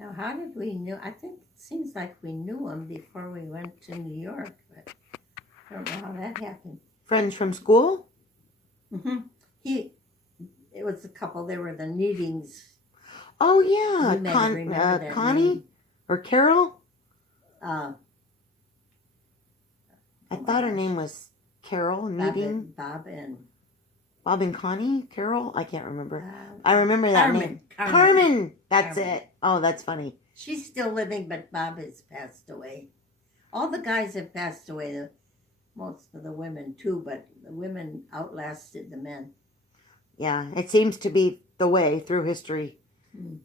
Now, how did we know? I think it seems like we knew him before we went to New York, but I don't know how that happened. Friends from school? Mm-hmm. He, it was a couple. They were the Needings. Oh yeah, You may remember that Connie name. or Carol? Uh, I oh my thought her gosh. name was Carol Needing. Bob and Connie? Carol? I can't remember. I remember that name. Carmen. That's Carmen. it. Oh, that's funny. She's still living, but Bob has passed away. All the guys have passed away. Most of the women too, but the women outlasted the men. Yeah, it seems to be the way through history. Mm.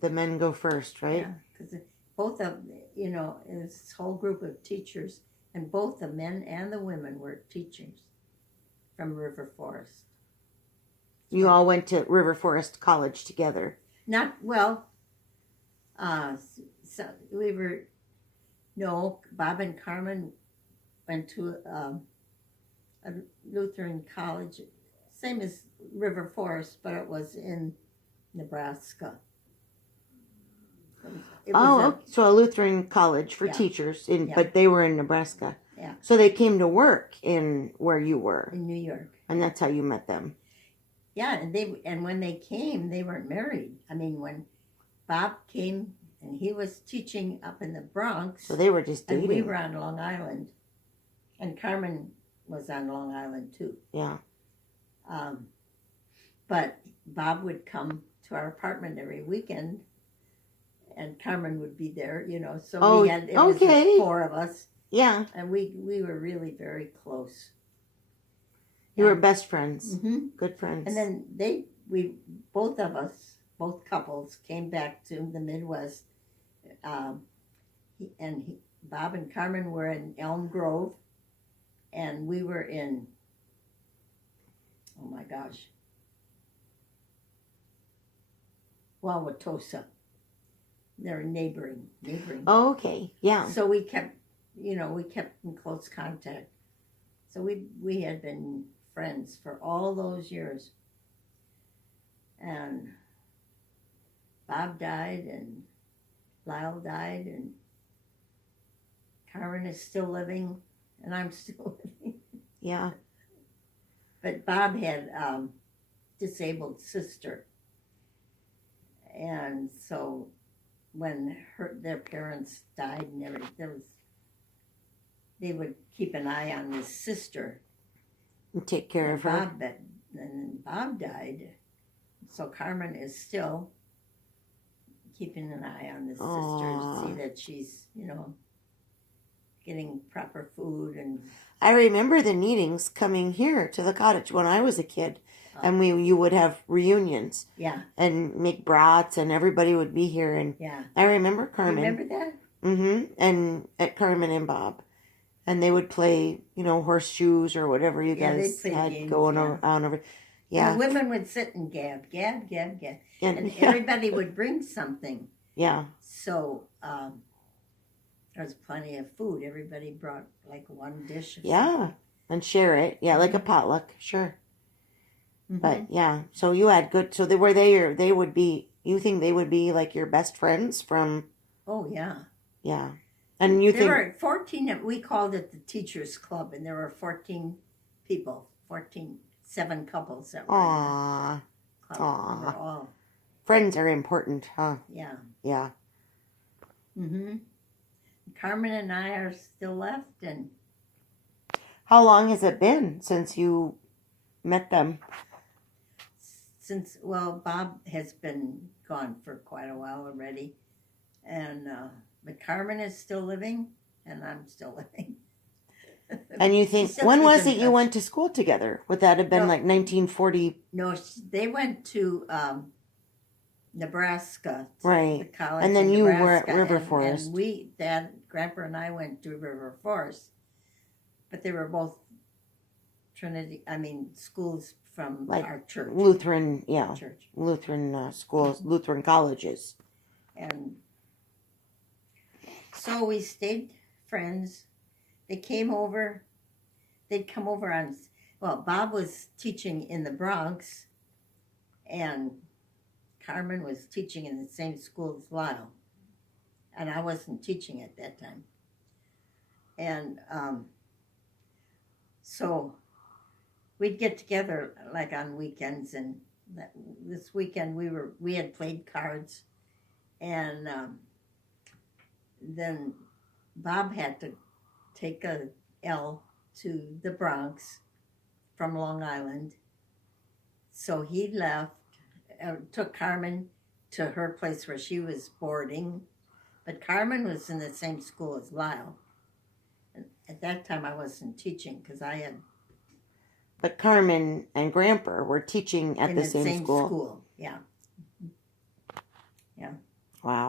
The men go first, right? Yeah, because both of, this whole group of teachers, and both the men and the women were teachers from River Forest. You all went to River Forest College together. Not, well, so we were, no, Bob and Carmen went to a Lutheran college, same as River Forest, but it was in Nebraska. So a Lutheran college for teachers, but they were in Nebraska. Yeah. So they came to work in where you were. In New York. And that's how you met them. Yeah, and when they came, they weren't married. I mean, when Bob came and he was teaching up in the Bronx. So they were just dating. And we were on Long Island. And Carmen was on Long Island too. Yeah. But Bob would come to our apartment every weekend. And Carmen would be there, So it was just 4 of us. Yeah. And we were really very close. You were best friends. Mm-hmm. Good friends. And then both of us, both couples, came back to the Midwest. Bob and Carmen were in Elm Grove. And we were in, oh my gosh, Wauwatosa. They're neighboring. Oh, okay. Yeah. So we kept in close contact. So we had been friends for all those years. And Bob died and Lyle died and Carmen is still living and I'm still living. Yeah. But Bob had disabled sister. And so when their parents died and everything, they would keep an eye on his sister. And take care of her. And then Bob died. So Carmen is still keeping an eye on the sister to see that she's, getting proper food. And I remember the Needings coming here to the cottage when I was a kid. And you would have reunions. Yeah. And make brats and everybody would be here. And yeah. I remember Carmen. Remember that? Mm-hmm. And at Carmen and Bob. And they would play, horseshoes or whatever you guys had games, going on over. Yeah. And the women would sit and gab. And everybody would bring something. Yeah. So there was plenty of food. Everybody brought like one dish. Something. And share it. Yeah, like a potluck. Sure. Mm-hmm. But yeah, so you had good. So they would be. You think they would be like your best friends from? Oh yeah. Yeah, and there were 14. We called it the Teachers Club, and there were 14 people, 7 couples that were in the club. Overall. Friends are important, huh? Yeah. Yeah. Mhm. Carmen and I are still left, and. How long has it been since you met them? Bob has been gone for quite a while already, and but Carmen is still living, and I'm still living. And you think, when was it you went to school together? Would that have been like 1940? No, they went to Nebraska, right? The college, and then you were at River Forest. And Grandpa and I went to River Forest, but they were both schools from our church. Lutheran, yeah. Church. Lutheran schools, Lutheran colleges. And so we stayed friends. They'd come over Bob was teaching in the Bronx, and Carmen was teaching in the same school as Lyle. and I wasn't teaching at that time. And so we'd get together like on weekends, and this weekend we had played cards, and then Bob had to take a L to the Bronx from Long Island, so he left, took Carmen to her place where she was boarding, but Carmen was in the same school as Lyle. And at that time I wasn't teaching because I had. But Carmen and Gramper were teaching at the same school. Yeah. Yeah. Wow.